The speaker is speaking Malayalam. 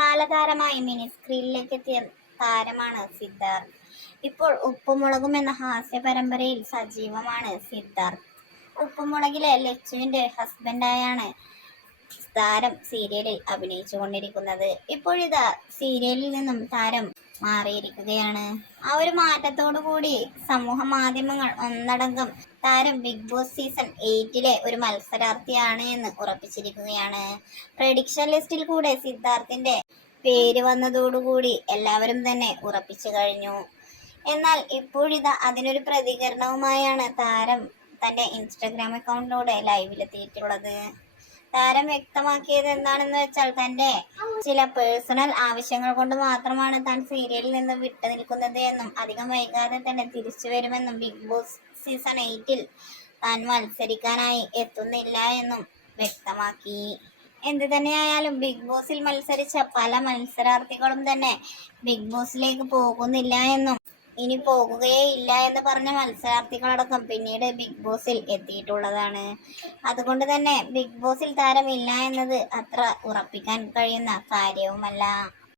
ബാലതാരമായി മിനി സ്ക്രീനിലേക്ക് എത്തിയ താരമാണ് സിദ്ധാർത്ഥ്. ഇപ്പോൾ ഉപ്പുമുളകും എന്ന ഹാസ്യ പരമ്പരയിൽ സജീവമാണ് സിദ്ധാർത്ഥ്. ഉപ്പുമുളകിലെ ലച്ചുവിന്റെ ഹസ്ബൻഡായാണ് താരം സീരിയലിൽ അഭിനയിച്ചുകൊണ്ടിരിക്കുന്നത്. ഇപ്പോഴിതാ സീരിയലിൽ നിന്നും താരം മാറിയിരിക്കുകയാണ്. ആ ഒരു മാറ്റത്തോടു കൂടി സമൂഹ മാധ്യമങ്ങൾ ഒന്നടങ്കം താരം ബിഗ് ബോസ് സീസൺ 8 ഒരു മത്സരാർത്ഥിയാണ് എന്ന് ഉറപ്പിച്ചിരിക്കുകയാണ്. പ്രഡിക്ഷൻ ലിസ്റ്റിൽ കൂടെ സിദ്ധാർത്ഥിന്റെ പേര് വന്നതോടുകൂടി എല്ലാവരും തന്നെ ഉറപ്പിച്ചു കഴിഞ്ഞു. എന്നാൽ ഇപ്പോഴിതാ അതിനൊരു പ്രതികരണവുമായാണ് താരം തന്റെ ഇൻസ്റ്റഗ്രാം അക്കൗണ്ടിലൂടെ ലൈവിലെത്തിയിട്ടുള്ളത്. താരം വ്യക്തമാക്കിയത് എന്താണെന്ന് വെച്ചാൽ തന്റെ ചില പേഴ്സണൽ ആവശ്യങ്ങൾ കൊണ്ട് മാത്രമാണ് താൻ സീരിയലിൽ നിന്ന് വിട്ടുനിൽക്കുന്നത് എന്നും അധികം വൈകാതെ തന്നെ തിരിച്ചു വരുമെന്നും ബിഗ് ബോസ് സീസൺ 8 താൻ മത്സരിക്കാനായി എത്തുന്നില്ല എന്നും വ്യക്തമാക്കി. എന്ത് തന്നെയായാലും ബിഗ് ബോസിൽ മത്സരിച്ച പല മത്സരാർത്ഥികളും തന്നെ ബിഗ് ബോസിലേക്ക് പോകുന്നില്ല എന്നും ഇനി പോകുകയേ ഇല്ല എന്ന് പറഞ്ഞ മത്സരാർത്ഥികളടക്കം പിന്നീട് ബിഗ് ബോസിൽ എത്തിയിട്ടുള്ളതാണ്. അതുകൊണ്ട് തന്നെ ബിഗ് ബോസിൽ താരമില്ല എന്നത് അത്ര ഉറപ്പിക്കാൻ കഴിയുന്ന കാര്യവുമല്ല.